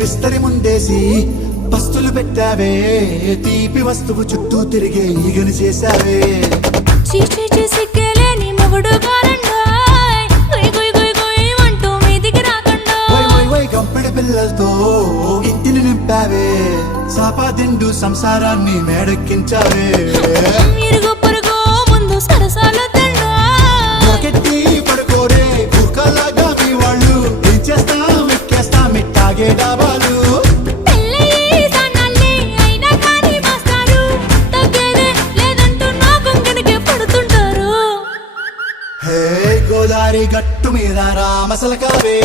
విస్తరి ముందేసి పస్తులు పెట్టావే, తీపి వస్తువు చుట్టూ తిరిగే ఈగని చేశావే. సిగ్గలేని మొగుడు కాలండోయ్, గుయ్ గుయ్ గుయ్ గుయ్ అంటూ మీదికి రాకండోయ్. వై వై వై గంపెడి పిల్లలతో ఇంటిని నింపావే, సాపాదిండు సంసారాన్ని మేడెక్కించావే. ఇరుగు పొరుగు ముందు సరసాలొద్దండోయ్. నాకెట్టి పడుకోరే కుక్కలాగా మీ వాళ్ళు, ఏం చేస్తాం ఎక్కేస్తాం ఇట్టాగే డాబాలు. పెళ్ళయి సన్నాళ్ళే అయినా కానీ మాస్తారు, తగ్గేదే లేదంటూ నా కొంగనికే పడుతుంటారు. హే గోదారి గట్టు మీద రామసలకావే,